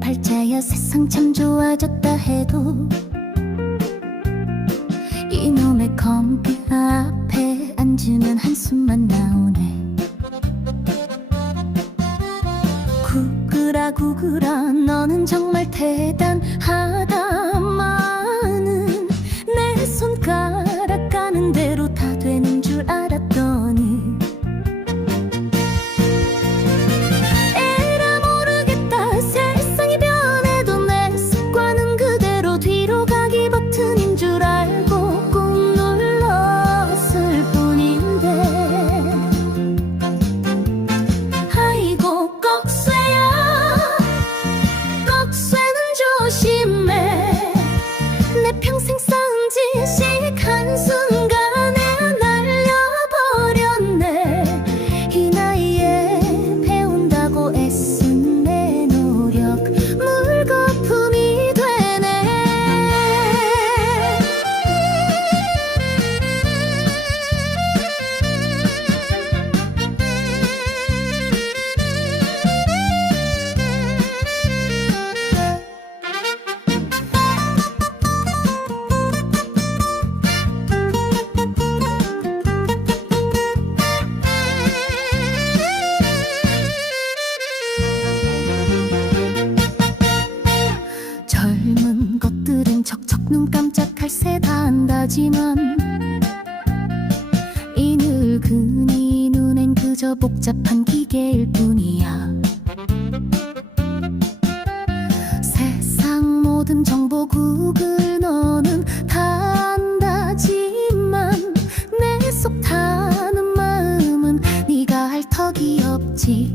팔자야 세상 참 좋아졌다 해도 이놈의 컴퓨터 앞에 앉으면 한숨만 나오네. 구글아 구글아 너는 정말 대단하다마는 내 손가락 가는 대로 다 되는 줄 알았더니 에라 모르겠다. 세상이 변해도 내 습관은 그대로 뒤로 가기 버튼인 줄 알고 꾹 눌렀을 뿐인데 아이고 꺽쇠야 꺽쇠는 조심해. 내 평생 쌓은 지식 한순간에 날려버렸네. 이 나이에 배운다고 애쓴 내 노력 물거품이 되네. 젊은 것들은 척척 눈 깜짝할 새 다 안다지만 이 늙은이 눈엔 그저 복잡한 기계일 뿐이야. 세상 모든 정보 구글 너는 다 안다지만 내 속 타는 마음은 네가 알 턱이 없지.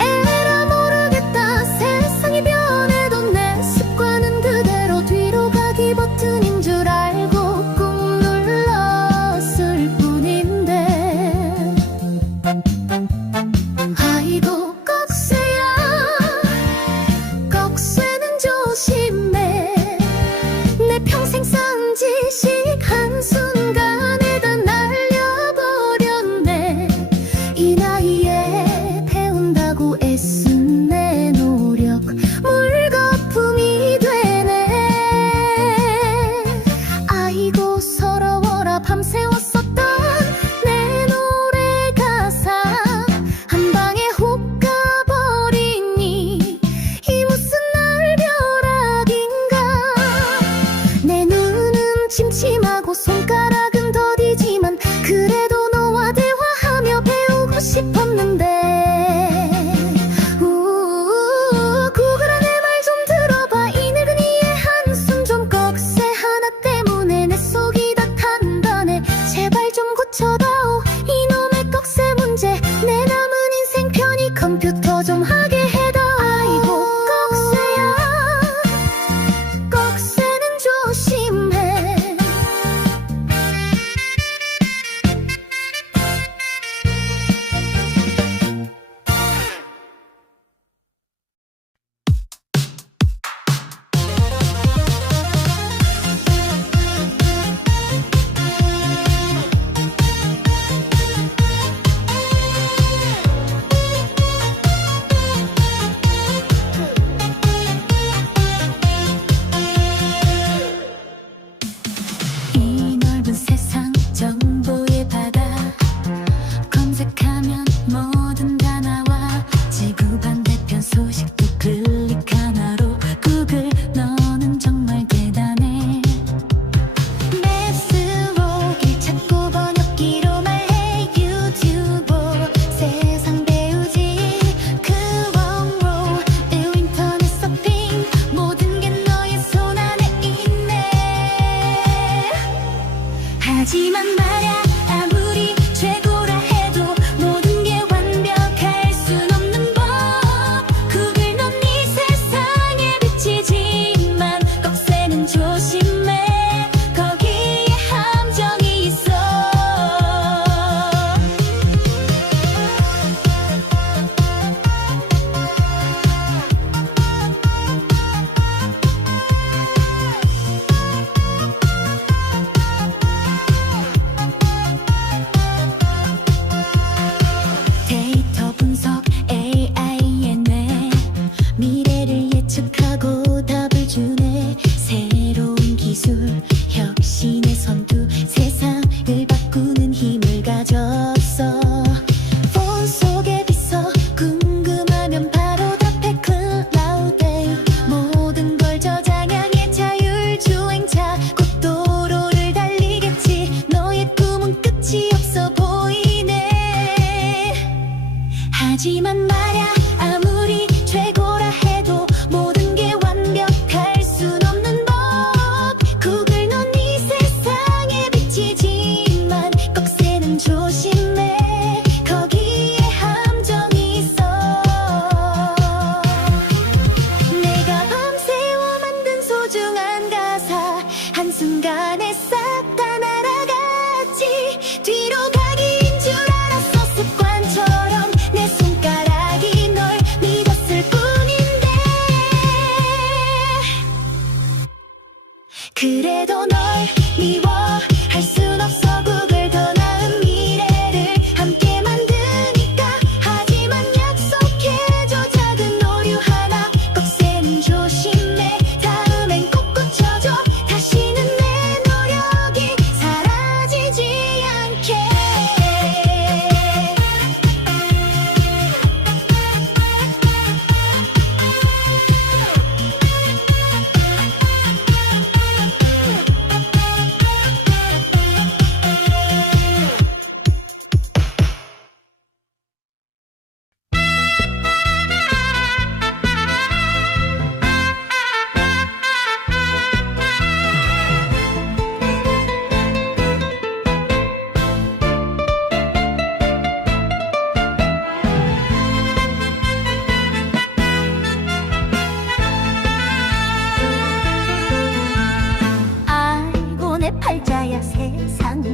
에라 모르겠다. 세상이 변해도 내 습관은 그대로 뒤로 가기 버튼인 줄 알고 꾹 눌렀을 뿐인데 아이고 꺽쇠야 꺽쇠는 조심해. 내 평생 쌓은 지식 한순간에 다 날려버렸네. 이 나이에 배운다고 애쓴 내 노력 물거품이 되네. 아이고 서러워라. 밤새웠었던 내 노래 가사 한 방에 훅 가버리니 이 무슨 날벼락인가. 내 눈은 침침하고 손가락은 더디지만 그래도 너와 대화하며 배우고 싶었는데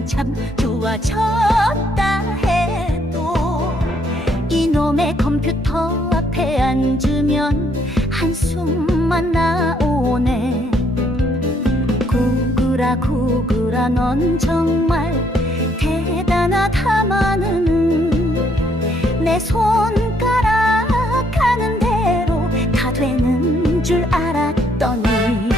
한참 좋아졌다 해도 이놈의 컴퓨터 앞에 앉으면 한숨만 나오네. 구글아 구글아 넌 정말 대단하다마는 내 손가락 하는 대로 다 되는 줄 알았더니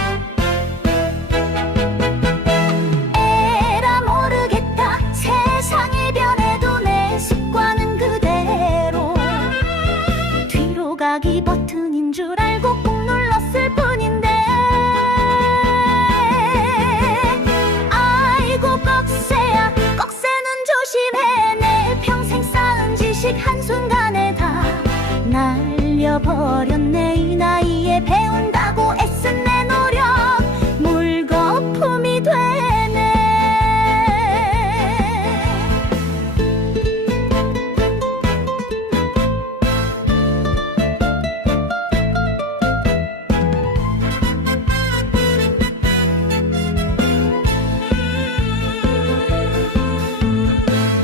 에라 모르겠다. 세상이 변해도 내 습관은 그대로 뒤로 가기 버튼인 줄 알고 꾹 눌렀을 뿐인데 아이고 꺽쇠야 꺽쇠는 조심해. 내 평생 쌓은 지식 한순간에 다 날려버렸네. 이 나이에 배운다고 애쓴 내 노력 물거품이 되네.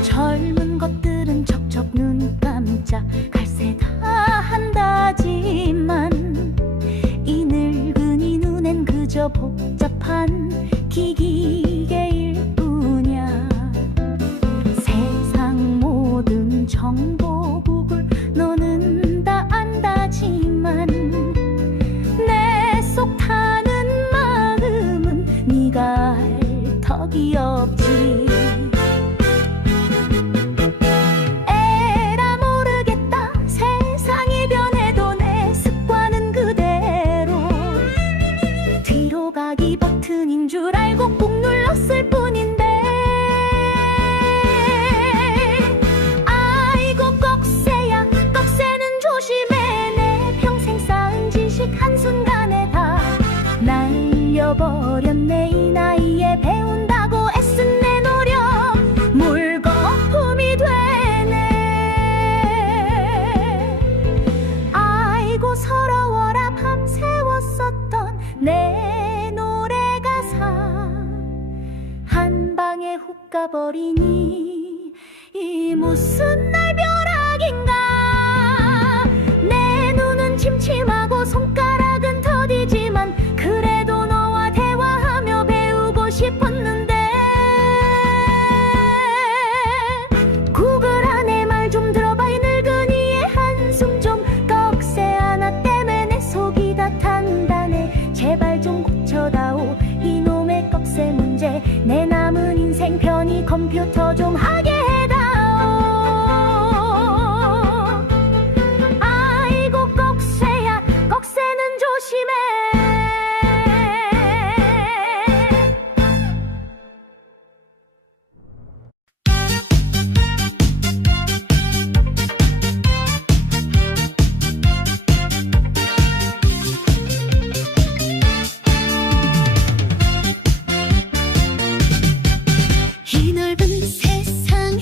젊은 것들은 척척 눈 깜짝 갈새다 한다지만 이 늙은이 눈엔 그저 복잡한 기기계일 뿐이야. 세상 모든 정보국을 너는 다 안다지만 내 속 타는 마음은 네가 알 턱이 없지. 에라 모르겠다. 세상이 변해도 내 습관은 그대로 뒤로 가기 버튼인 줄 알고 꾹 눌렀을 뿐인데 아이고 꺽쇠야 꺽쇠는 조심해. 내 평생 쌓은 지식 한순간에 다 날려버렸네. 이 나이에 배운다고 애쓴 내 노력 물거품이 되네. 아이고 서러워라. 밤새웠었던 내 노래 가사 한 방에 훅 가버리니 이 무슨 날벼락인가. 내 눈은 침침하고 손가락은 더디지만 그래도 너와 대화하며 배우고 싶었는데 구글아 내 말 좀 들어봐. 이 늙은이의 한숨 좀 꺽쇠 하나 때문에 내 속이 다 단단해. 제발 좀 고쳐다오 이놈의 꺽쇠 문제. 내 남은 인생 편히 컴퓨터 좀 하게 해다오. 아이고 꺽쇠야 꺽쇠는 조심해. 이 넓은 세상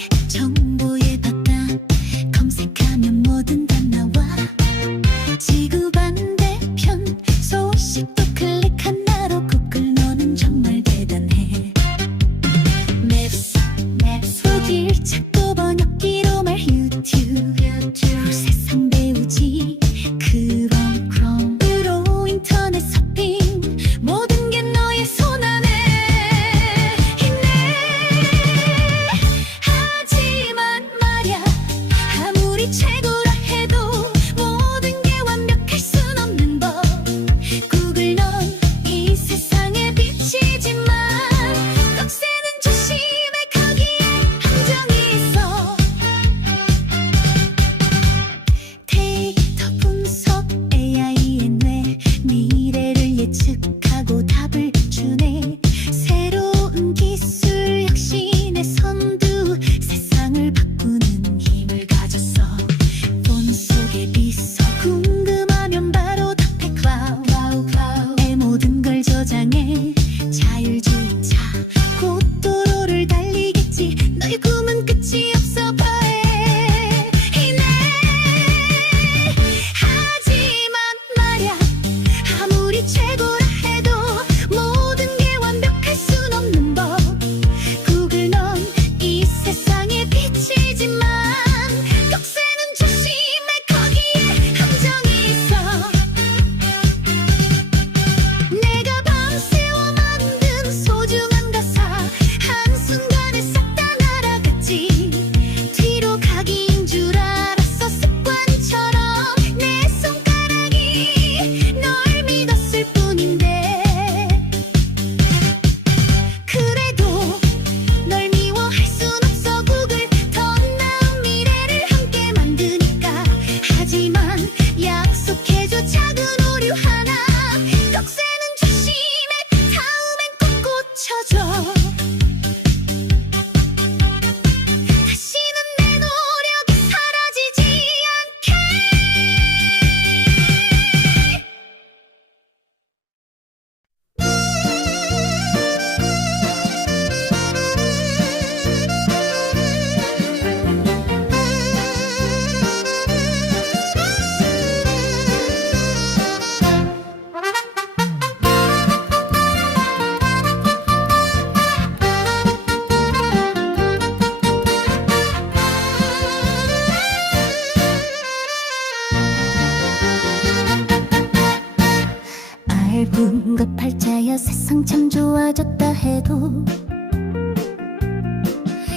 붉은 것 팔자야 세상 참 좋아졌다 해도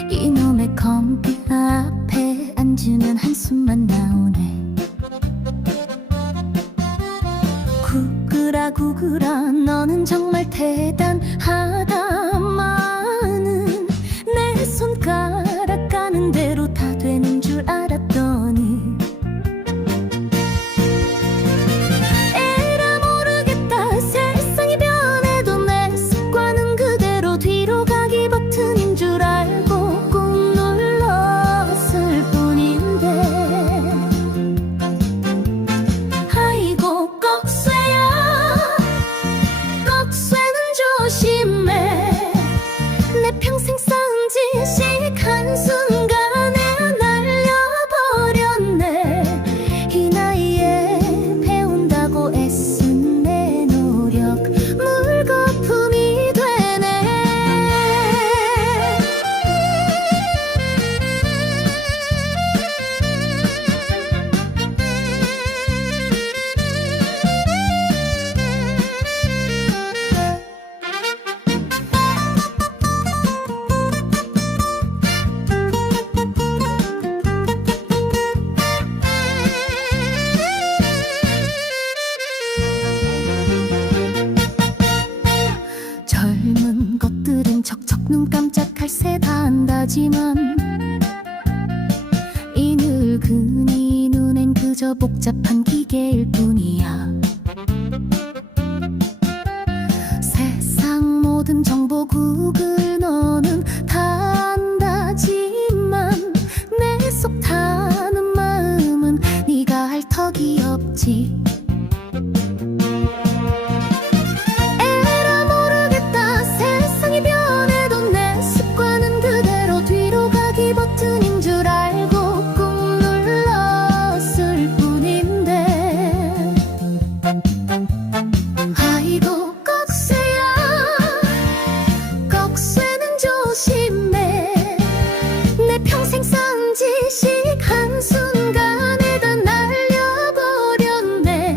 이놈의 컴퓨터 앞에 앉으면 한숨만 나오네. 구글아 구글아 너는 정말 대단하다마는 내 손가락 가는 대로 다 되는 줄 알았더니 에라 모르겠다. 세상이 변해도 내 습관은 그대로 뒤로 가기 버튼인 줄 알고 꾹 눌렀을 뿐인데 아이고 꺽쇠야 꺽쇠는 조심해. 내 평생 쌓은 지식 한순간에 날려버렸네. 이 나이에 배운다고 애쓴 내 노력 물거품이 되네. 젊은 것들은 척척 눈 깜짝할 새 다 안다지만 이 늙은이 눈엔 그저 복잡한 기계일 뿐이야. 세상 모든 정보 구글 너는 다 안다지만 내 속 타는 마음은 네가 알 턱이 없지. 에라 모르겠다. 세상이 변해도 내 습관은 그대로 뒤로 가기 버튼인 줄 알고 꾹 눌렀을 뿐인데 아이고 꺽쇠야 꺽쇠는 조심해. 내 평생 쌓은 지식 한순간에 다 날려버렸네.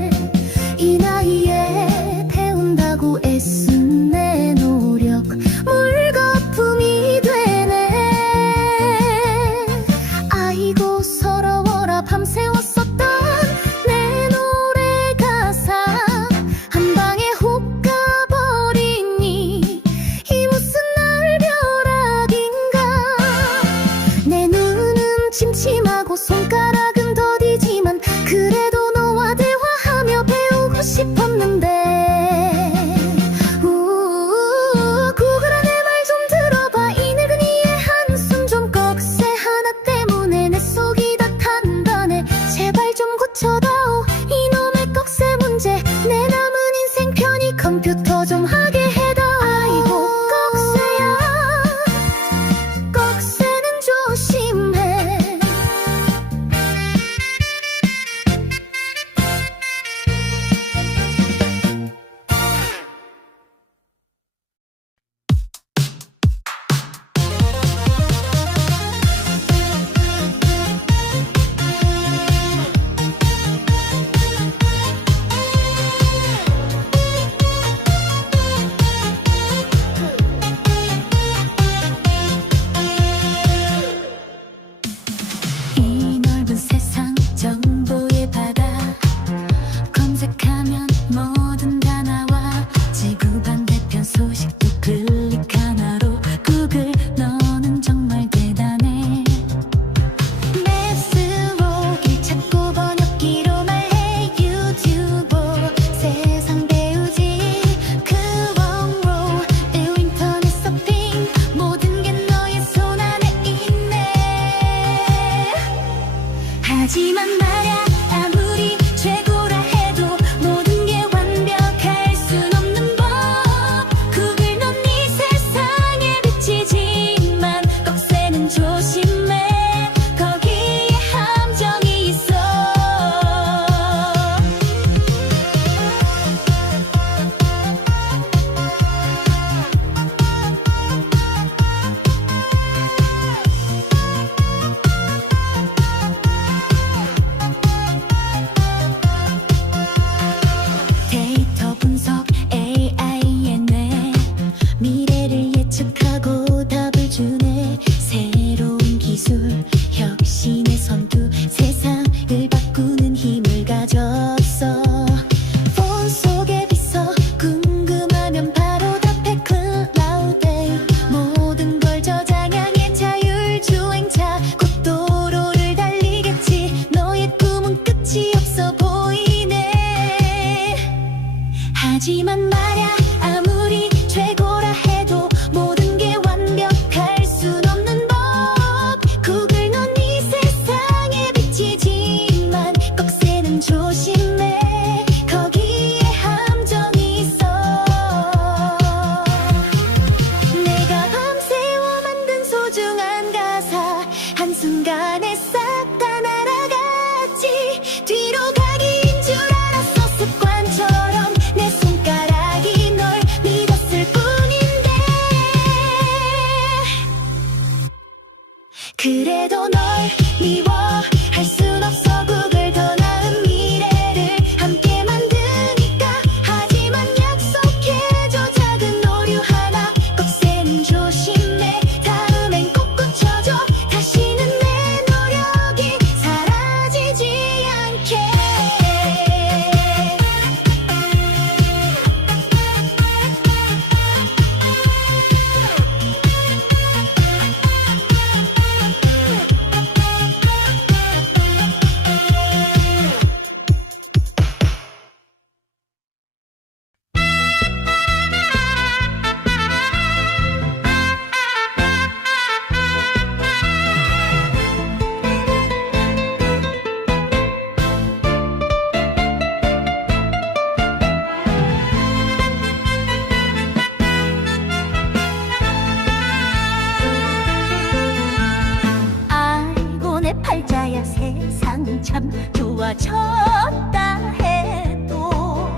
가졌어. 폰 속에 비서 궁금하면 바로 답해. 클라우드에 모든 걸 저장해. 자율주행차 고도로를 달리겠지. 너의 꿈은 끝이 없어 보이네. 하지만 말야, 아무리 최고라 해도 모든 게 완벽할 순 없는 법. 구글 넌 이 세상에 비치지만 꺽쇠는 조심해. 거기에 함정이 있어. 내가 밤새워 만든 소중한 가사 한순간에 싹 다 날아갔지. 뒤로 가기인 줄 알았어. 습관처럼 내 손가락이 널 믿었을 뿐인데. 그래도 널 미워할 순 없어. 구글 더 나은 미래를 함께 만드니까. 하지만 약속해줘, 작은 오류 하나. 꺽쇠는 조심해. 다음엔 꼭 고쳐줘. 다시는 내 노력이 사라지지 않게. 아이고 내 팔자야, 세상은 참 좋아졌다 해도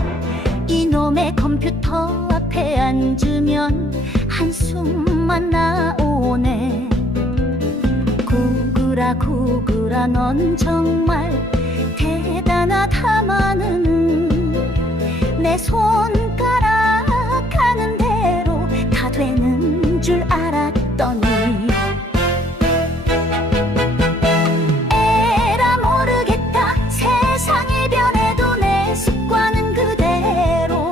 이놈의 컴퓨터 앞에 앉으면 한숨만 나오네. 구글아 구글아 넌 정말 대단하다마는 내 손가락 하는 대로 다 되는 줄 알았더니. 에라 모르겠다, 세상이 변해도 내 습관은 그대로.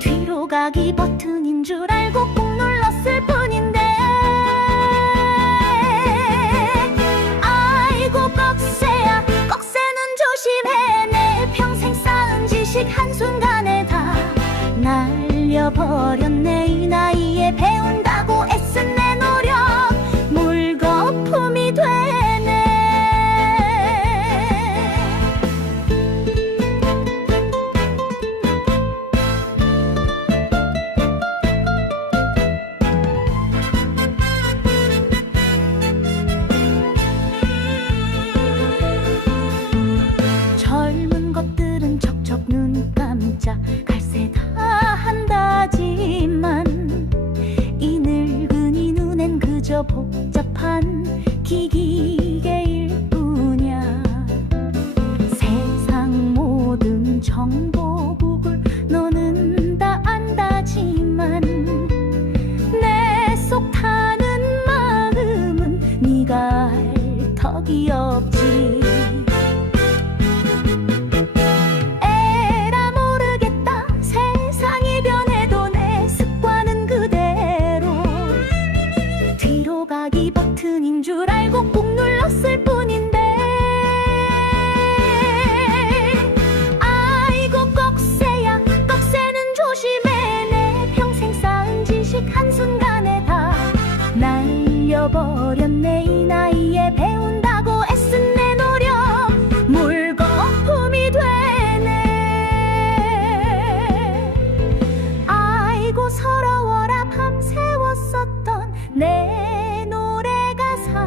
뒤로 가기 버튼인 줄 알고 꾹 눌렀을 뿐인데. 아이고 꺽쇠야, 꺽쇠는 조심해. 내 평생 쌓은 지식 한순간에 다 날려버렸네. 이 나이에 배운다고 애쓴 내 노력 물거품이 되네. 젊은 것들은 척척 눈 깜짝 갈새 다 한다지만 이 늙은이 눈엔 그저 복잡한 기기계일 뿐이야. 세상 모든 정보 구글 너는 다 안다지만 내 속 타는 마음은 네가 알 턱이 없지. 에라 모르겠다, 세상이 변해도 내 습관은 그대로. 뒤로 가기 버튼인 줄 알고 꾹 눌렀을 뿐인데. 아이고 꺽쇠야, 꺽쇠는 조심해. 내 평생 쌓은 지식 한순간에 다 날려버렸네. 이 나이에 배운다고 애쓴 내 노력 물거품이 되네. 아이고 서러워라, 밤새웠었던 내 노래 가사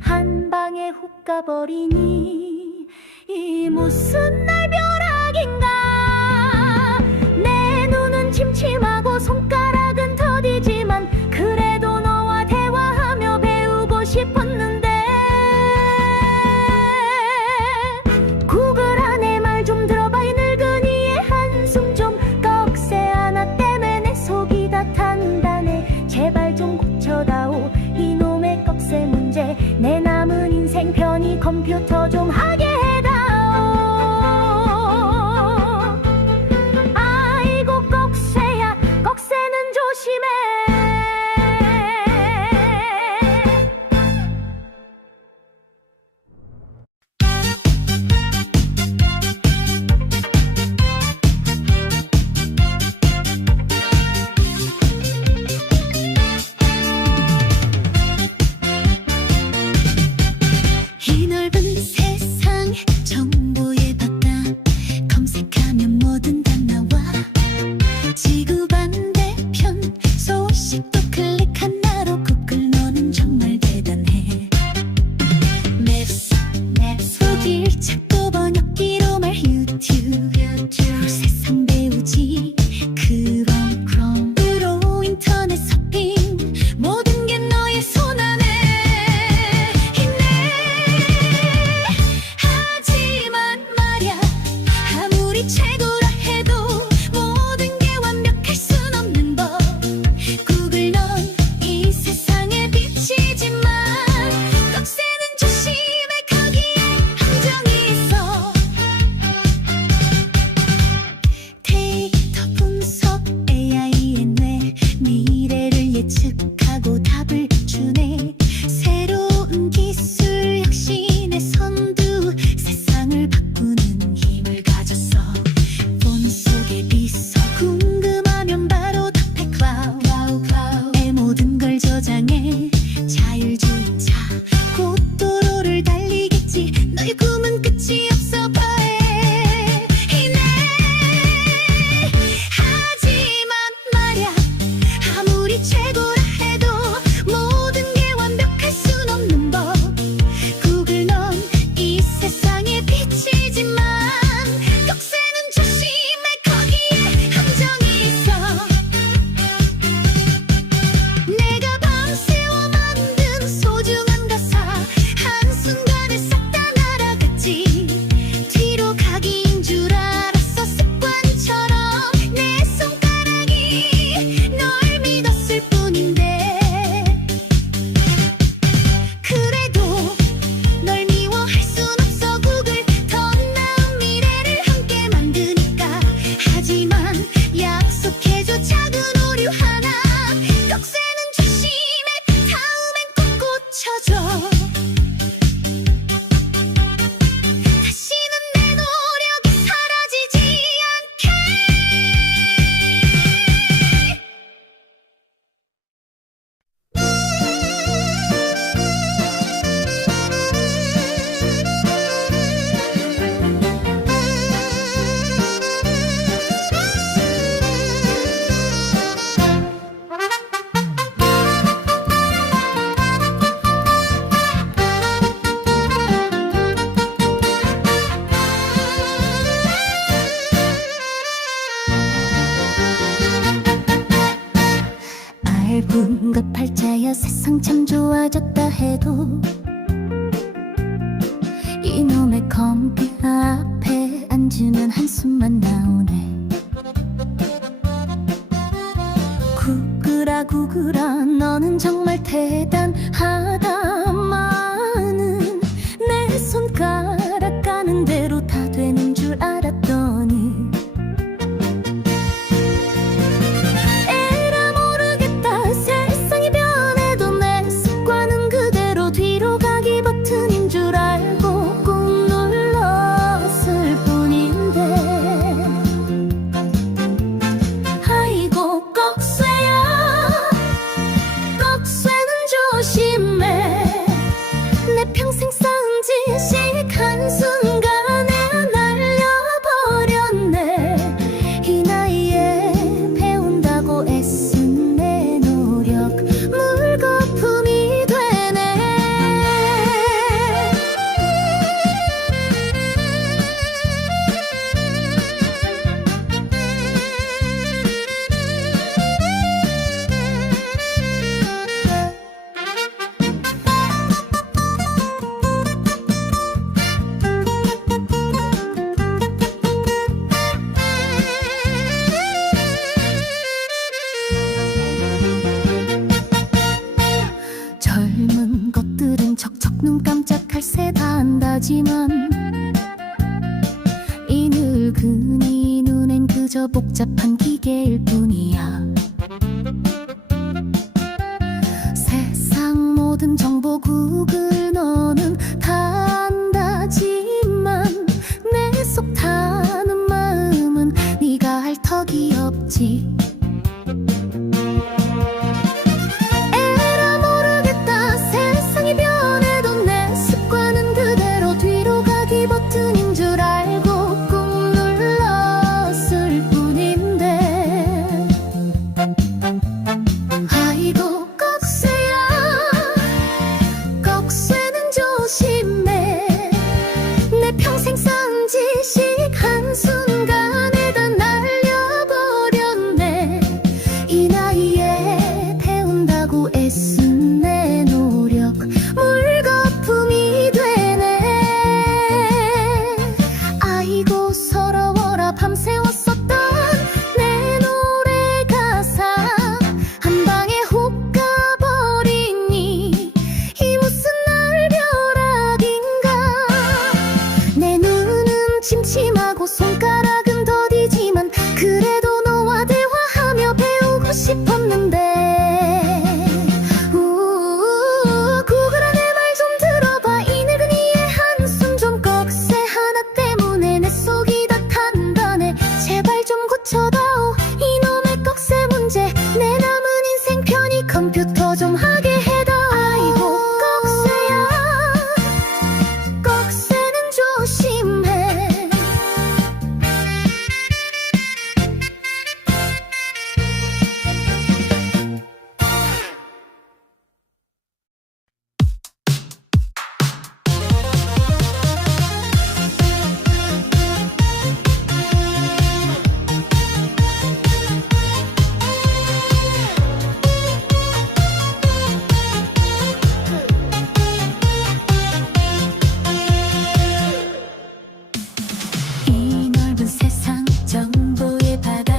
한 방에 훅 가버리니. 이 무슨 날벼락인가. 내 눈은 침침하고 손가락은 더디지만 그래도 너와 대화하며 배우고 싶었는데. 구글 안에 말 좀 들어봐. 이 늙은이의 한숨 좀. 꺽쇠 하나 때문에 내 속이 다 탄다네. 제발 좀 고쳐다오 이놈의 꺽쇠 문제. 내 남은 인생 편히 컴퓨터 좀 하게 해. 온갖 팔자야 세상 참 좋아졌다 해도 이놈의 컴퓨터 앞에 앉으면 한숨만 나오네. 구글아 구글아 너는 정말 대단하다마는 내 손가락 가는 대로 다 되는 줄 알았더니 에라 모르겠다. 세상이 변해도 내 습관은 그대로 뒤로 가기 버튼인 줄 알고 꾹 눌렀을 뿐인데 아이고 꺽쇠야 꺽쇠는 조심해. 내 평생 쌓은 지식 한순간에 날려버렸네. 이 나이에 배운다고 애쓴 내 노력 물거품이 되네. 젊은 것들은 척척 눈 깜짝할 새 다 안다지만 이 늙은이 눈엔 그저 복잡한 기계일 뿐이야. 세상 모든 정보 구글 너는 다 안다지만 내 속 타는 마음은 네가 할 턱이 없지. 에라 모르겠다. 세상이 변해도 내 습관은 그대로 뒤로 가기 버튼인 줄 알고 꾹 눌렀을 뿐인데 아이고 꺽쇠야 꺽쇠는 조심해. 내 평생 쌓은 지식 한순간에 다 날려버렸네. 이 나이에 배운다고 애쓴 내 노력 물거품이 되네. 아이고 서러워라. 밤새웠었던 내 노래 가사 한 방에 훅 가버리니 이 무슨 날벼락인가. 내 눈은 침침하고 손가락은 더디지만 그래도 너와 대화하며 배우고 싶었는데 구글아 내 말 좀 들어봐. 이 늙은이의 한숨 좀 꺽쇠 하나 때문에 내 속이 다 탄다네. 제발 좀 고쳐다오 이놈의 꺽쇠 문제. 내 남은 인생 편히 컴퓨터 좀 하게 해다오. 아이고 꺽쇠야 꺽쇠는 조심해. 이 넓은 세상 정보의 바다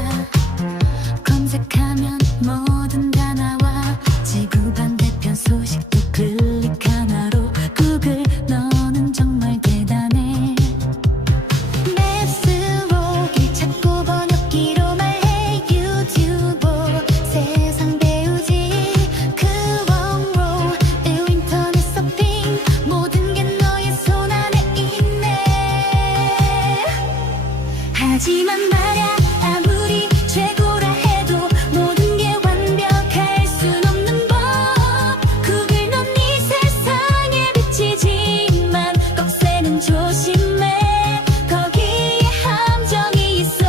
검색하면 뭐든 다 나와. 지구 반대편 소식도 클릭 하나로 구글 너는 정말 대단해. 맵스로 길 찾고 번역기로 말해. 유튜브 세상 배우지. 크롬으로 인터넷 서핑 모든 게 너의 손 안에 있네. 하지만 말야 아무리 최고라 해도 모든 게 완벽할 순 없는 법. 구글 넌 이 세상에 비치지만 꺽쇠는 조심해. 거기에 함정이 있어.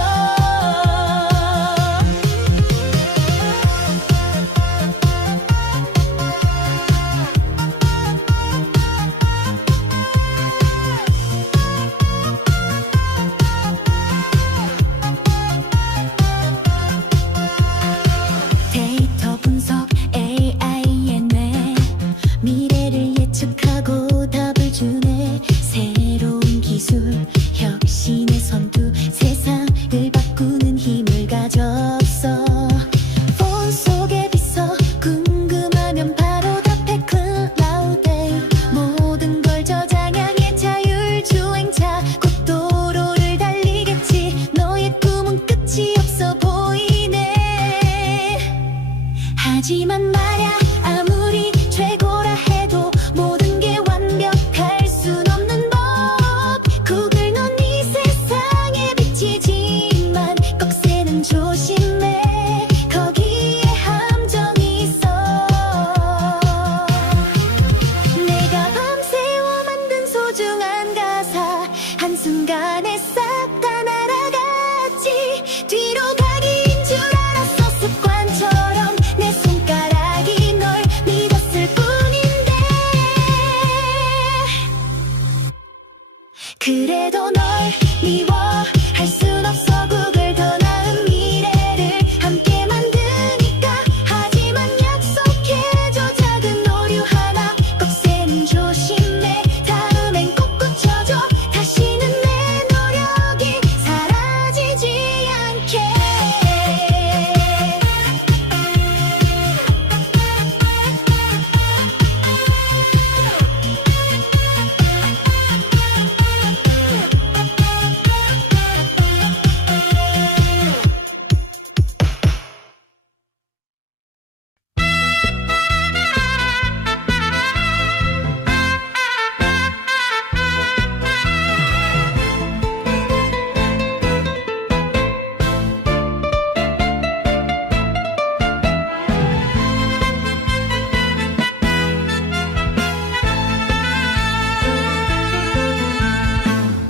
당신의 선두 세상을 바꾸는 힘을 가졌어. 폰 속에 비서 궁금하면 바로 답해. 클라우드에 모든 걸 저장해. 자율주행차 곧 도로를 달리겠지. 너의 꿈은 끝이 없어 보이네. 하지만 말야, 아무리 최고라 해도 모든 게 완벽할 순 없는 법. 구글 넌 이 세상에 비치지만 꺽쇠는 조심해. 거기에 함정이 있어. 내가 밤새워 만든 소중한 가사 한순간에 싹 다 날아갔지. 뒤로 가기인 줄 알았어. 습관처럼 내 손가락이 널 믿었을 뿐인데. 그래도 널 미워할 순 없어. 구글 더 나은 미래를 함께 만드니까. 하지만 약속해줘. 작은 오류 하나 꺽쇠는 조심해. 다음엔 꼭 고쳐줘. 다시는 내 노력이 사라지지 않게.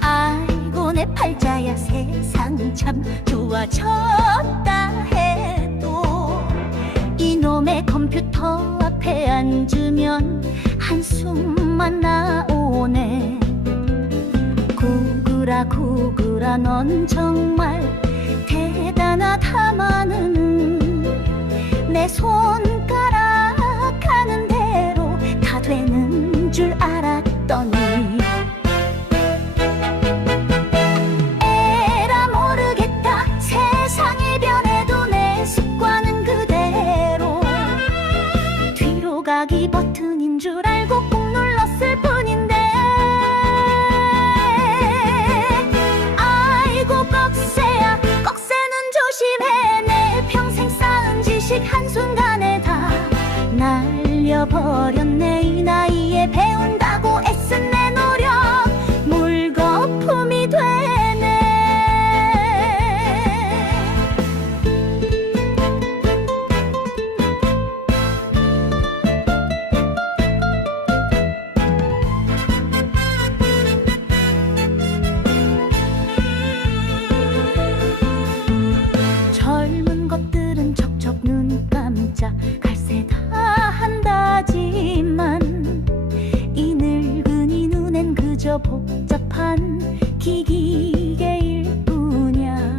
아이고 내 팔자야, 세상은 참 좋아졌다 해도 이놈의 컴퓨터 앞에 앉으면 한숨만 나오네. 구글아 구글아 넌 정말 대단하다마는 내 손가락 하는 대로 다 되는 줄 알았더니. 에라 모르겠다. 세상이 변해도 내 습관은 그대로. 뒤로 가기 버튼인 줄 알고 꾹 눌렀을 뿐인데. 아이고 꺽쇠야, 꺽쇠는 조심해. 내 평생 쌓은 지식 한순간에 다 날려버렸네. 이 나이에 배운다고 애쓴 내 노력 물거품이 되네. 젊은 것들은 척척 눈 깜짝 갈새 다 한다지만 이 늙은이 눈엔 그저 복잡한 기기계일 뿐이야.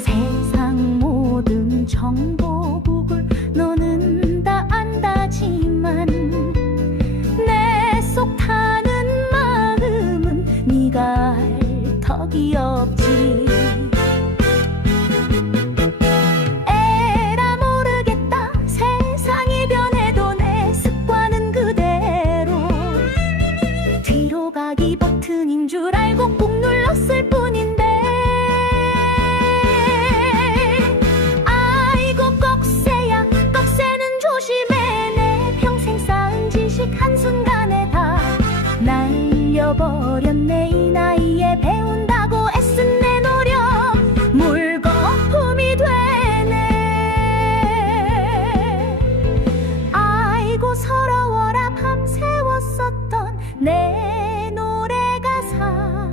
세상 모든 정보 구글 너는 다 안다지만 내 속 타는 마음은 네가 알 턱이 없지. 에라 모르겠다. 세상이 변해도 내 습관은 그대로. 뒤로 가기 버튼인 줄 알고 꾹 눌렀을 뿐인데. 아이고 꺽쇠야, 꺽쇠는 조심해. 내 평생 쌓은 지식 한순간에 다 날려버렸네. 이 나이에 배운다고 애쓴 내 노력 물거품이 되네. 아이고 서러워라. 밤새웠었던 내 노래 가사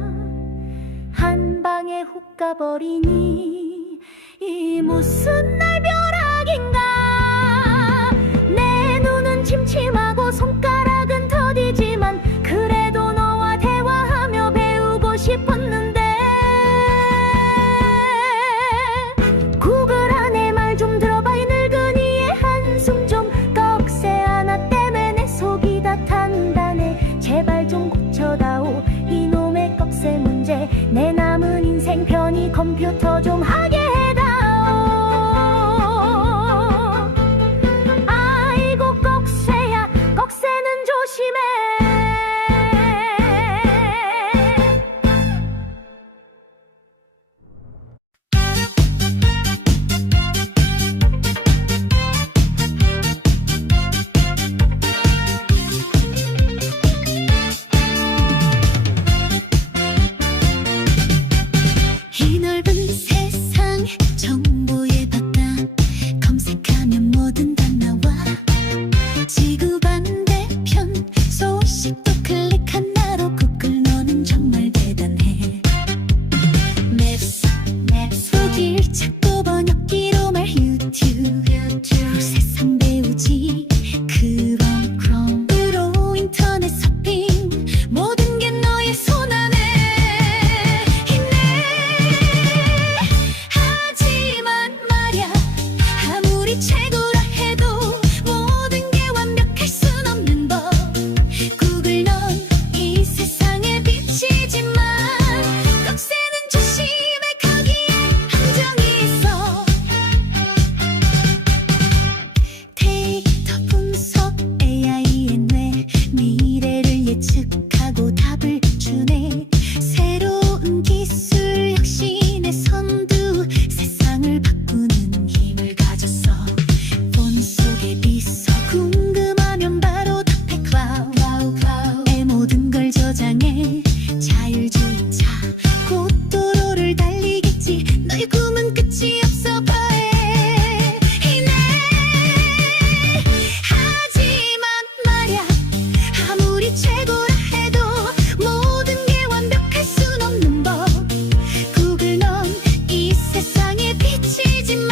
한 방에 훅 가버리니. 이 무슨 날벼락인가. 내 눈은 침침하고 손가락은 더디지만 그래도 너와 대화하며 배우고 싶었는데. 구글 안에 말 좀 들어봐. 이 늙은이의 한숨 좀. 꺽쇠 하나 때문에 내 속이 다 탄다네. 제발 좀 고쳐다오 이놈의 꺽쇠 문제. 문제 내 남은 인생 편히 컴퓨터 좀 하게 해다오. 아이고 꺽쇠야 꺽쇠는 조심해. 이 넓은 세상 정보의 바다 검색하면 뭐든 다 나와. 지구 반대편 소식도 클릭 하나로 구글 너는 정말 대단해. 맵스 후길 찾고 번역기로 말 유튜브 세상 배우지. 크롬으로 인터넷 서핑 모든 게 너의 손 안에 있네. 하지만 말야 아무리 최고라 해도 모든 게 완벽할 순 없는 법. 구글 넌 이 세상의 빛이지만 꺽쇠는 조심해. 거기에 함정이 있어. 데이터 분석 AI의 뇌 미래를 예측하고 답을 주네. 새로운 기술 혁신의 선두 세상을 바꾸는 힘을 가졌어. 폰 속에 비서 궁금하면 바로 답해. 클라우드에 모든 걸 저장해. 자율주행차 고도로를 달리겠지. 너의 꿈은 끝이 없어 보여. 하지만 말야 아무리 최고라 해도 모든 게 완벽할 순 없는 법. 구글 넌 이 세상의 빛이지만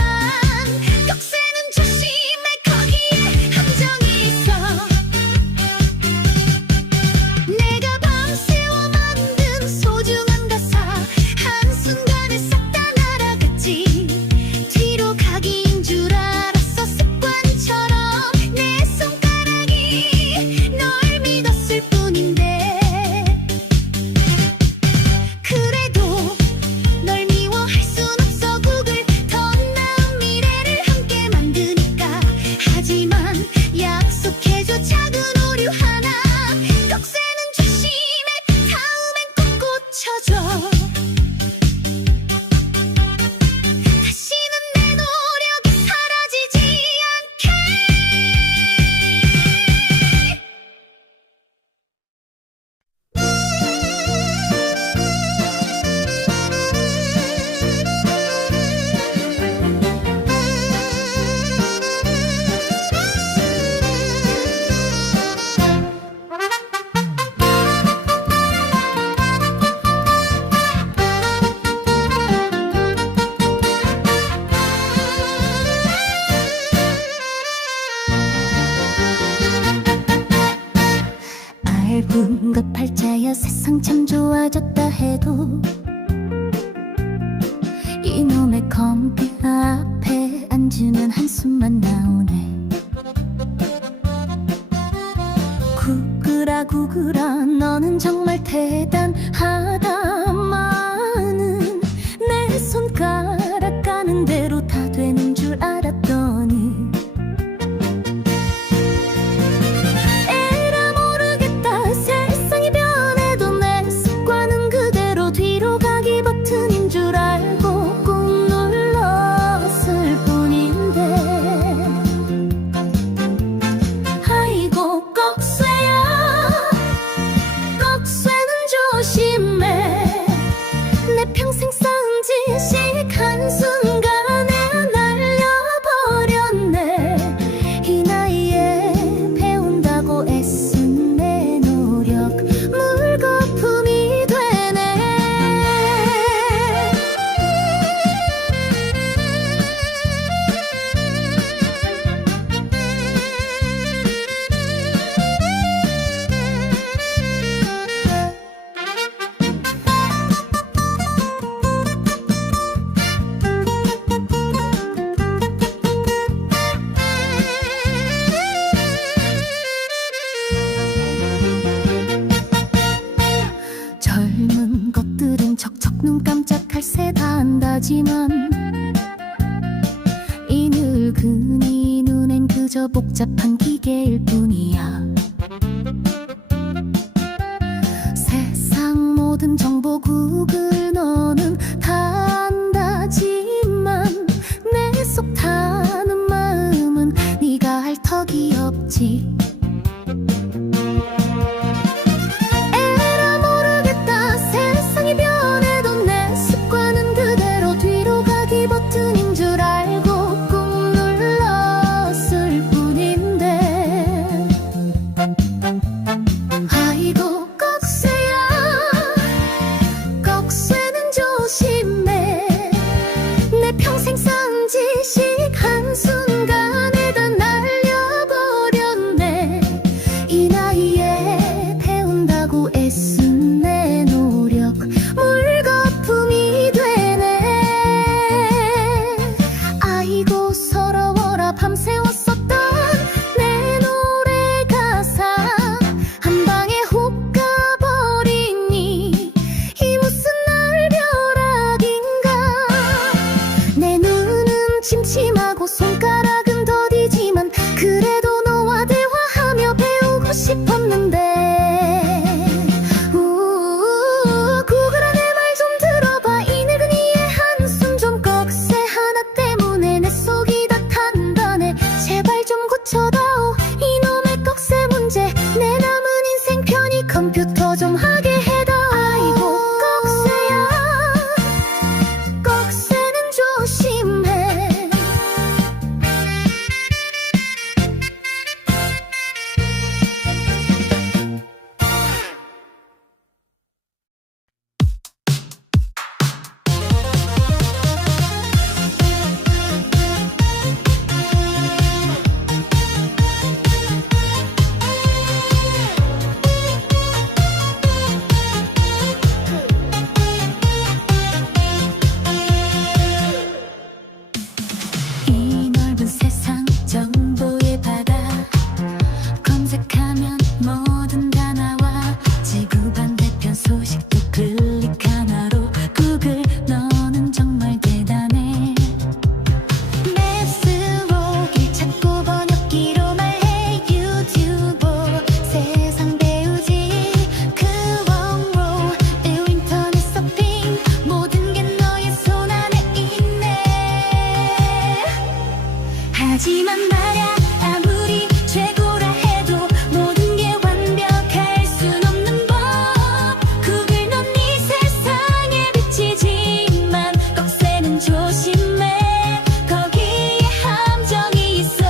꺽쇠는 조심해. 거기에 함정이 있어. 내가 밤새워 만든 소중한 가사 한순간에 싹 다 날아갔지. 뒤로 가기인 줄 알았어. 습관처럼 내 손가락이 널 믿었을 뿐인데. 그래도 널 미워할 순 없어. 구글 더 나은 미래를 함께 만드니까. 하지만 약속해줘 작은 오류 하나. 꺽쇠는 조심해. 다음엔 꼭 고쳐줘. 다시는 내 노력이 사라지지 않게. 얇은 것 팔자야 세상 참 좋아졌다 해도 이놈의 컴퓨터 앞에 앉으면 한숨만 나오네. 구글아 너는 정말 대단하다. 많은 내 손가락 가는 대로 다 되는 줄 알았더니 에라 모르겠다. 세상이 변해도 내 습관은 그대로 뒤로 가기 버튼인 줄 알고 꾹 눌렀을 뿐인데. 아이고 꺽쇠야 꺽쇠는 조심해. 살세 다 한다지만 이 늙은이 눈엔 그저 복잡한 기계일 뿐이야. 세상 모든 정보 구글 너는 다 안다지만 내 속 타는 마음은 네가 알 턱이 없지. 에라 모르겠다. 세상이 변해도 내 습관은 그대로 뒤로 가기 버튼인 줄 알고 꾹 눌렀을 뿐인데. 아이고 꺽쇠야, 꺽쇠는 조심해. 내 평생 쌓은 지식 한순간에 다 날려버렸네. 이 나이에 배운다고 애쓴 내 노력 물거품이 되네. 아이고 서러워라. 밤새웠었던 내 노래 가사 한 방에 훅 가버리니 이 무슨 날벼락인가. 내 눈은 침침하고 손가락은 더디지만 그래도 너와 대화하며 배우고 싶었는데. 구글아 내 말 좀 들어봐. 이 늙은이의 한숨 좀. 꺽쇠 하나 때문에 내 속이 다 탄다네. 제발 좀 고쳐다오 이놈의 꺽쇠 문제. 내 남은 인생 편히 컴퓨터 좀 하게 해다오. 아이고 꺽쇠야, 꺽쇠는 조심해. 이 넓은 세상 정보의 바다. 검색하면 뭐든 다 나와. 지구 반대편 소식도 클릭 하나로. 구글 너는 정말 대단해. 맵스로 길 찾고 번역기로 말해. 유튜버 세상 배우지. 크롱로 인터넷 서핑 모든 게 너의 손 안에 있네. 하지만 말야 아무리 최고라 해도 모든 게 완벽할 순 없는 법. 구글 넌 이 세상에 비치지만 꺽쇠는 조심해. 거기에 함정이 있어.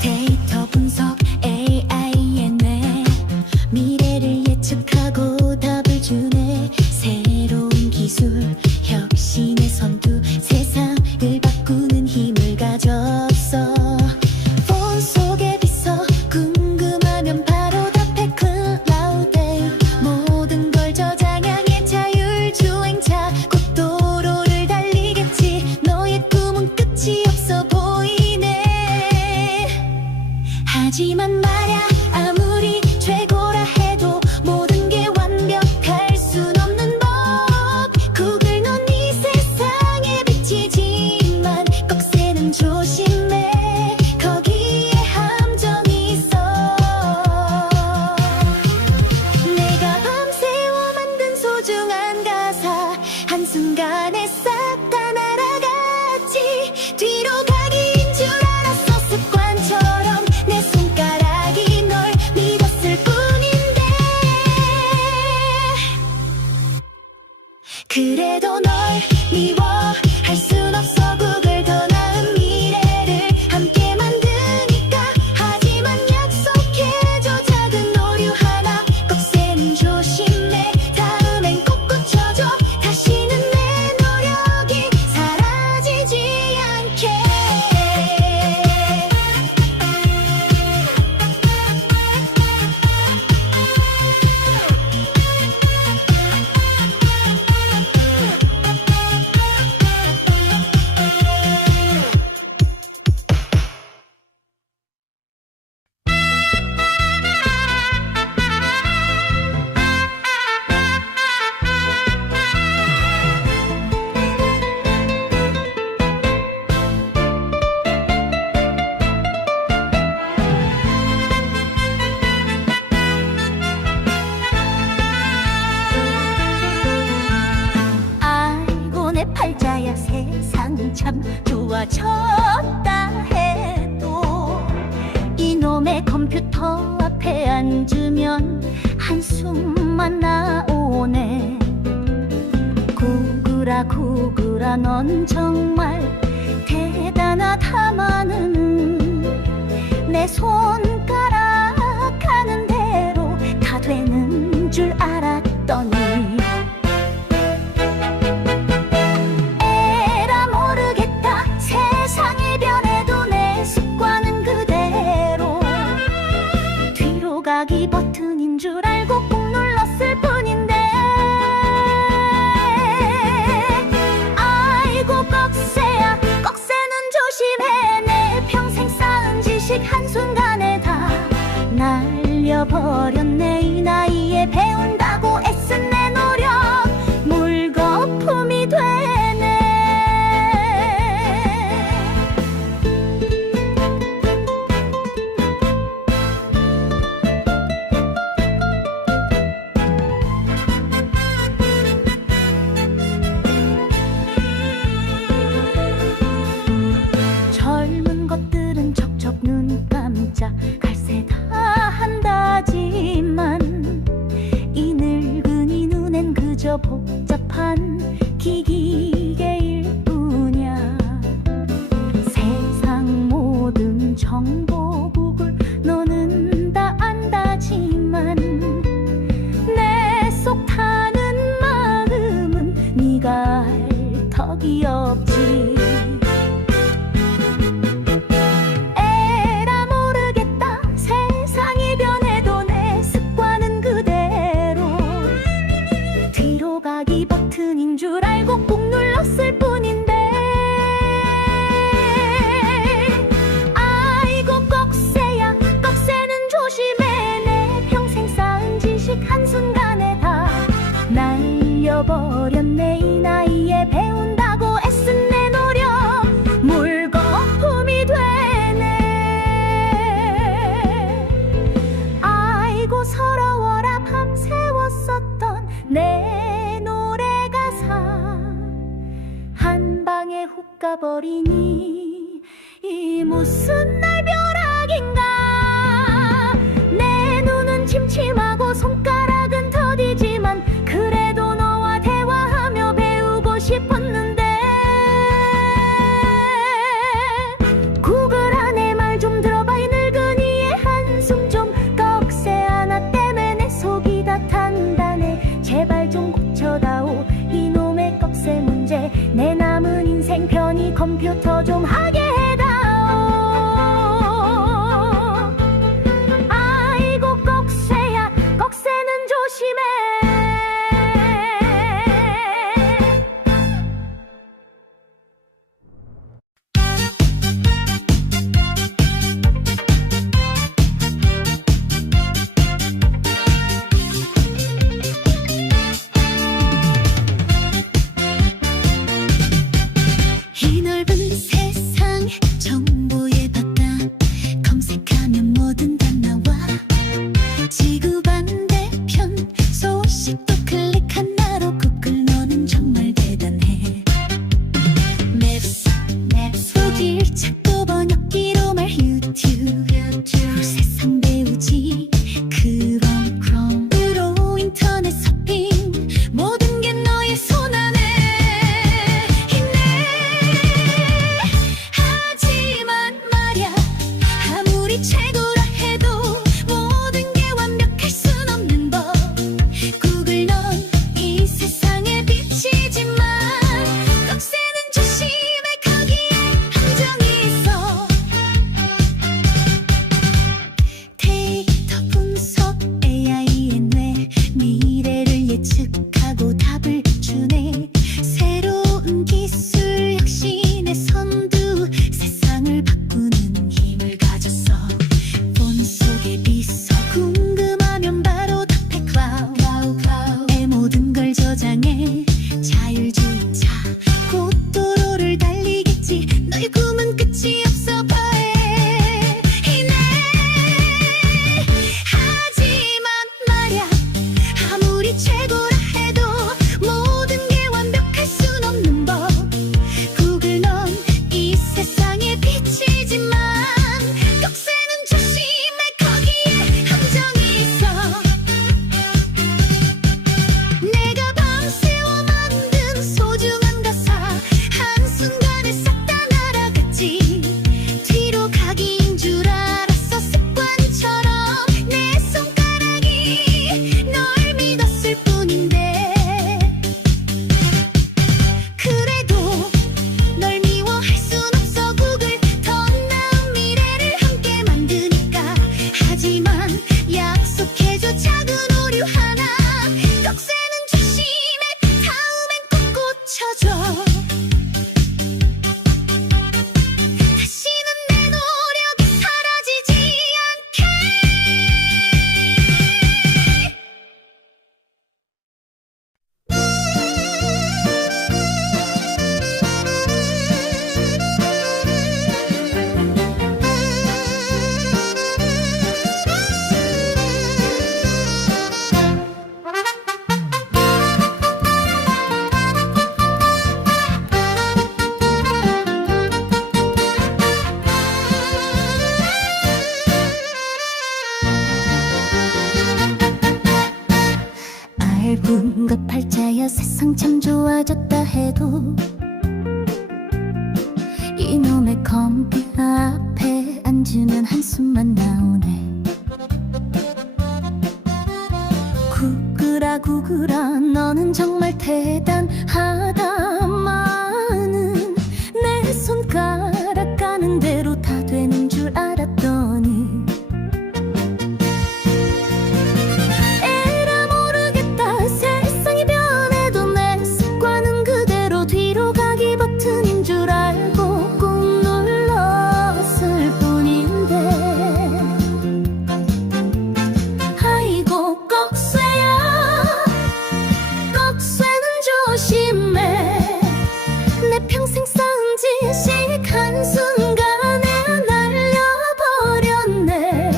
데이터 분석 AI의 뇌. 미래를 예측하고 답을 주네. 새로운 기술 혁신의 선두. 세상을 바꾸는 힘을 가졌어. 폰 속에 비서 궁금하면 바로 답해. 클라우드에 모든 걸 저장해. 자율주행차 곧 도로를 달리겠지. 너의 꿈은 끝이 없어 보이네. 하지만 말야 아무리 최고라 해도 모든 게 완벽할 순 없는 법. 구글 넌 이 세상에 비치지만 꺽쇠는 조심해. 거기에 함정이 있어. 내가 밤새워 만든 소중한 가사 한순간에 싹 다 날아갔지. 뒤로 가기인 줄 알았어. 습관처럼 내 손가락이 널 믿었을 뿐인데. 그래도 널 미워할 순 없어. 구글 더 나은 미래를 함께 만드니까. 하지만 약속해줘 작은 오류 하나. 꺽쇠는 조심해. 다음엔 꼭 고쳐줘. 다시는 내 노력이 사라지지 않게. 한참 좋아졌다 해도 이놈의 컴퓨터 앞에 앉으면 한숨만 나오네. 구글아 구글아 넌 정말 대단하다마는 내 손가락 하는 대로 다 되는 줄 알았더니 에라 모르겠다. 세상이 변해도 내 습관은 그대로 뒤로 가기 버튼인 줄 알고 꾹 눌렀을 뿐인데 아이고 꺽쇠야 꺽쇠는 조심해. 내 평생 쌓은 지식 한순간에 다 날려버렸네. 이 나이에 배운다고 애쓴 내 노력 물거품이 되네. 젊은 것들은 척척 눈 깜짝 갈새다 한다지만 이 늙은이 눈엔 그저 복잡한 기기계일 뿐이야. 세상 모든 정보국을 너는 다 안다지만 내 속 타는 마음은 네가 알 턱이 없지. 에라 모르겠다. 세상이 변해도 내 습관은 그대로 뒤로 가기 버튼인 줄 알고 꾹 눌렀을 뿐인데 아이고 꺽쇠야 꺽쇠는 조심해. 내 평생 쌓은 지식 한순간에 다 날려버렸네. 이 나이에 배운다고 애쓴 내 노력 물거품이 되네. 아이고 서러워라. 밤새웠었던 내 노래 가사 한 방에 훅 가버리니 이 무슨 날벼락인가. 내 눈은 침침하고 손가락은 더디지만 그래도 너와 대화하며 배우고 싶었는데 구글아 내 말 좀 들어봐. 이 늙은이의 한숨 좀 꺽쇠 하나 때문에 내 속이 다 단단해. 제발 좀 고쳐다오 이놈의 꺽쇠 문제. 내 남은 인생 편히 컴퓨터 좀 하게 해다오. 아이고 꺽쇠야 꺽쇠는 조심해. 이 넓은 세상 짧은 것 팔자야 세상 참 좋아졌다 해도 이놈의 컴퓨터 앞에 앉으면 한숨만 나오네. 구글아 구글아 너는 정말 대단하다마는 내 손가락 가는 대로 다 되는 줄 알았더니 에라 모르겠다. 세상이 변해도 내 습관은 그대로 뒤로 가기 버튼인 줄 알고 꾹 눌렀을 뿐인데 아이고 꺽쇠야 꺽쇠는 조심해. 내 평생 쌓은 지식 한순간에 날려버렸네.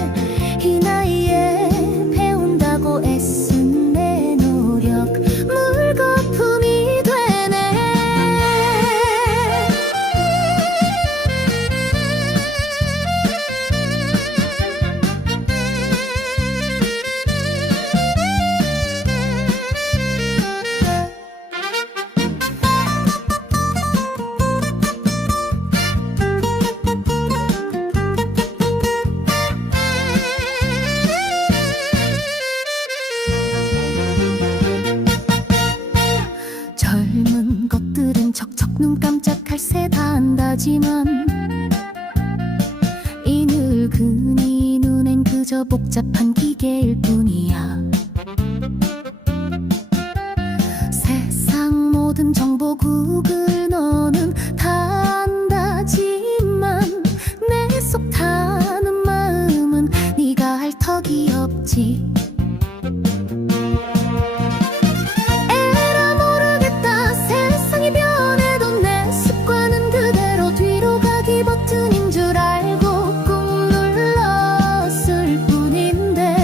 이 나이에 배운다고 애쓴 내 노력 물거품이 되네. 젊은 것들은 척척 눈 깜짝할 새 다 안다지만 이 늙은이 눈엔 그저 복잡한 기계일 뿐이야. 세상 모든 정보 구글 너는 다 안다지만 내 속 타는 마음은 네가 알 턱이 없지. 에라 모르겠다. 세상이 변해도 내 습관은 그대로 뒤로 가기 버튼인 줄 알고 꾹 눌렀을 뿐인데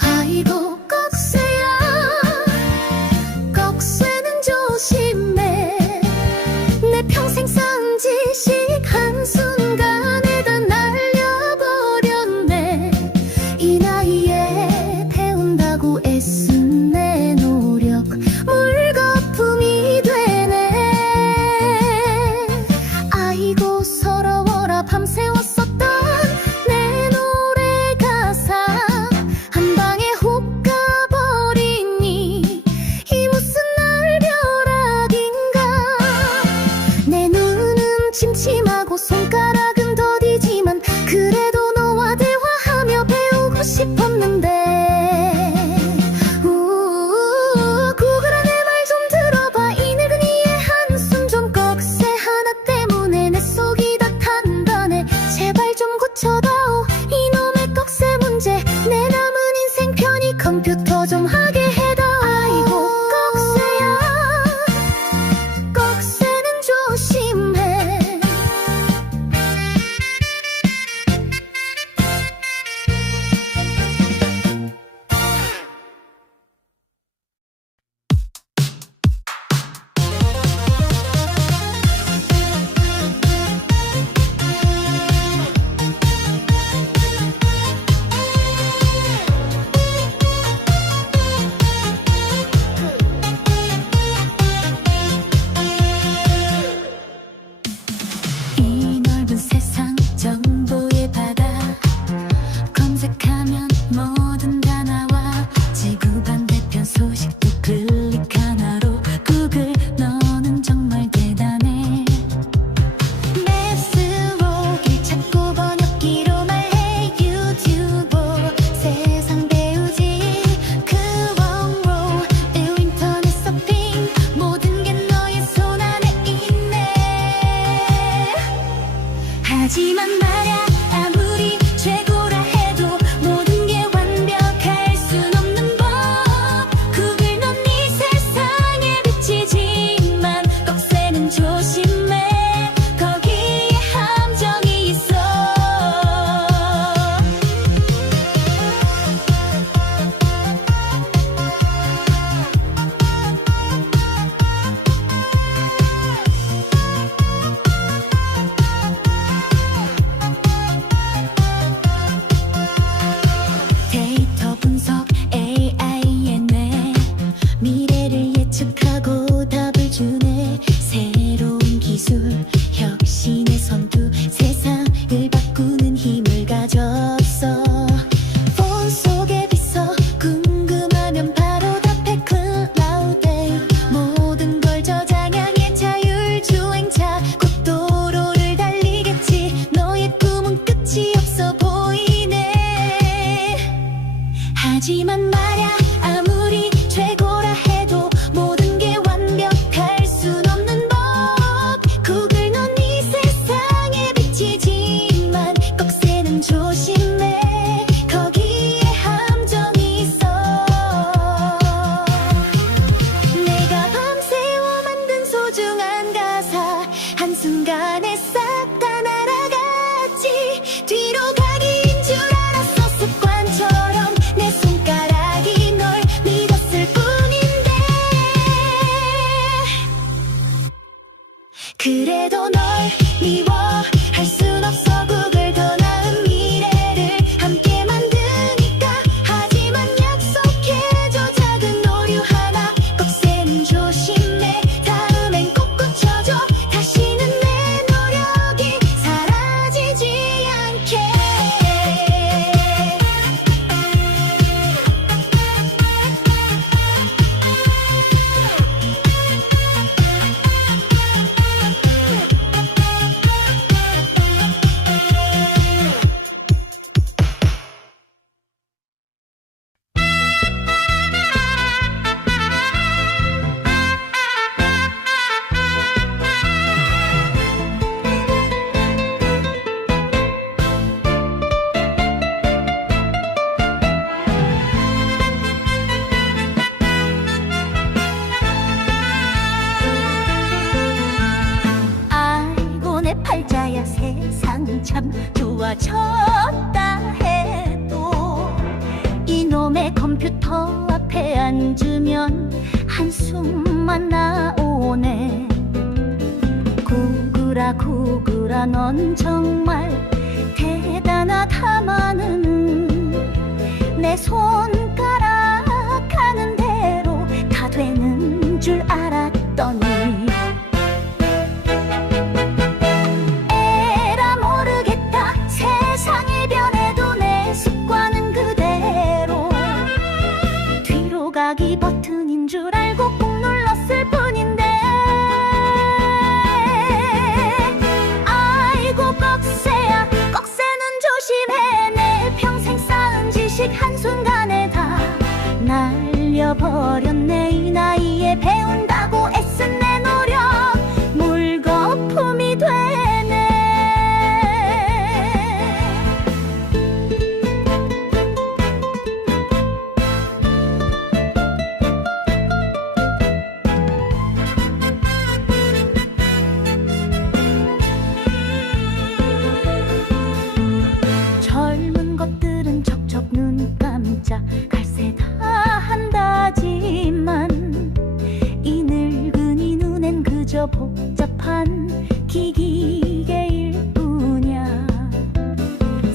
아이고 꺽쇠야 꺽쇠는 조심해. 내 평생 쌓은 지식 한순간에 다 날려버렸네. 이 나이에 배운다고 애쓴 내 노력 물거품이 되네. 아이고 서러워라. 밤새웠었던 내 노래 가사 한 방에 훅 가버리니 이 무슨 날벼락인가. 내 눈은 침침하고 손가락은 더디지만 그래도 너와 대화하며 배우고 싶었는데 구글아 내 말 좀 들어봐. 이 늙은이의 한숨 좀 꺽쇠 하나 때문에 내 속이 다 탄다네. 제발 좀 고쳐다오 이놈의 꺽쇠 문제. 내 남은 인생 편히 컴퓨터 좀 하게 해다오. 아이고 꺽쇠야 꺽쇠는 조심해. 하지만 말야 아무리 최고라 해도 모든 게 완벽할 순 없는 법. 구글 넌 이 세상에 비치지만 꺽쇠는 조심해. 거기에 함정이 있어. 내가 밤새워 만든 소중한 가사 한순간에 싹 다 날아갔지. 뒤로 가기인 줄 알았어. 습관처럼 내 손가락이 널 믿었을 뿐인데. 그래도 널 미워할 순 없어. 구글 더 나은 미래를 함께 만드니까. 하지만 약속해줘 작은 오류 하나. 꺽쇠는 조심해. 다음엔 꼭 고쳐줘. 다시는 내 노력이 사라지지 않게. 아이고 내 팔자야 세상이 참 좋아졌다 해도 이놈의 컴퓨터 앞에 앉으면 한숨만 나오네. 구글아 구글아 넌 정말 대단하다마는 내 손가락 하는 대로 다 되는 줄 알았더니 에라 모르겠다. 세상이 변해도 내 습관은 그대로. 뒤로 가기 버튼인 줄 알고 꾹 눌렀을 뿐인데. 아이고 꺽쇠야 꺽쇠는 조심해. 내 평생 쌓은 지식 한순간에 다 날려버렸네. 이 나이에 배운다고 애쓴 내 노력 물거품이 되네. 젊은 것들은 척척 눈 깜짝 갈새다 한다지만 이 늙은이 눈엔 그저 복잡한 기기계일 뿐이야.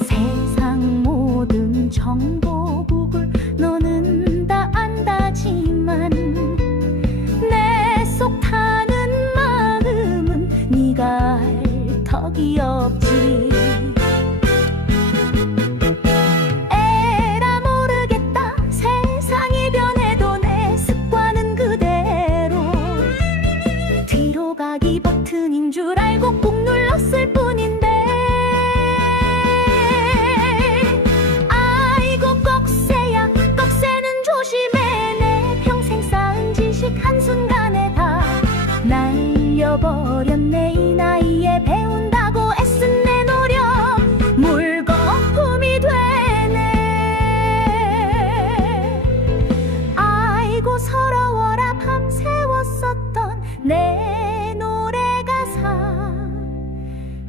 세상 모든 정보 구글 너는 다 안다지만 내 속 타는 마음은 네가 알 턱이 없지. 에라 모르겠다. 세상이 변해도 내 습관은 그대로. 뒤로 가기 버튼인 줄 알고 꾹 눌렀을 뿐인데. 아이고 꺽쇠야 꺽쇠는 조심해. 내 평생 쌓은 지식 한순간에 다 날려버렸네. 이 나이에 배운다고 애쓴 내 노력 물거품이 되네. 아이고 서러워라. 밤새웠었던 내 노래 가사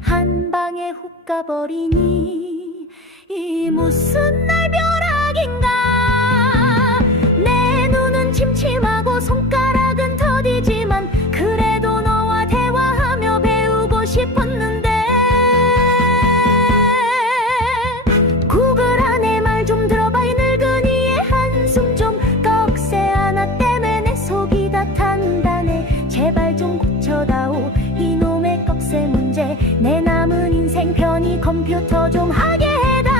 한 방에 훅 가버리니 이 무슨 날벼락인가. 내 눈은 침침하고 손가락은 더디지만 그래도 너와 대화하며 배우고 싶었는데. 구글 안에 말 좀 들어봐. 이 늙은이의 한숨 좀. 꺽쇠 하나 때문에 내 속이 다 단단해. 제발 좀 고쳐다오 이놈의 꺽쇠 문제. 내 남은 인생 편히 컴퓨터 좀 하게 해다오.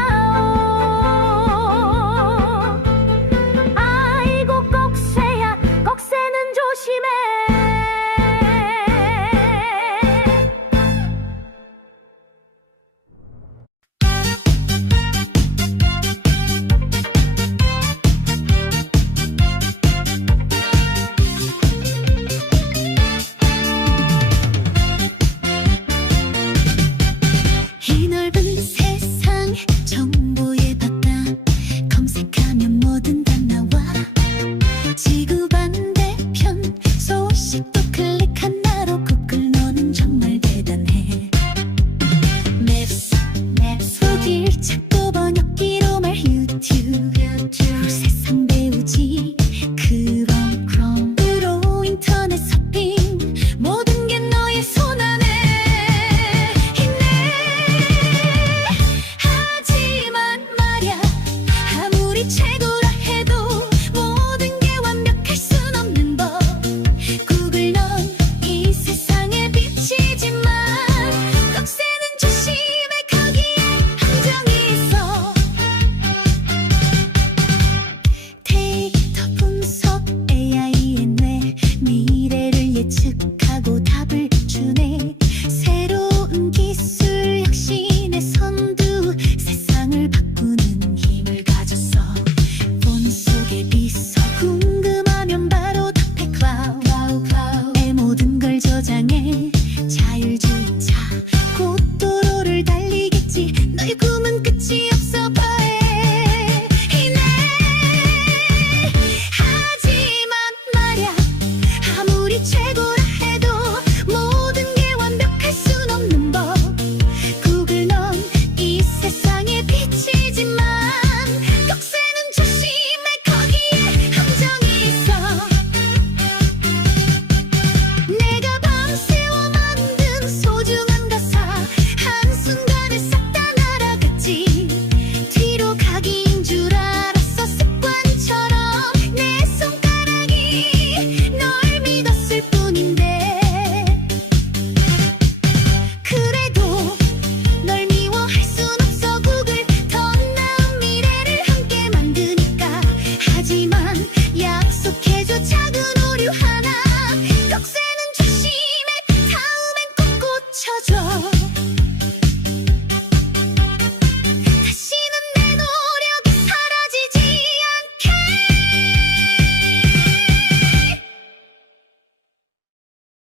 비춰줘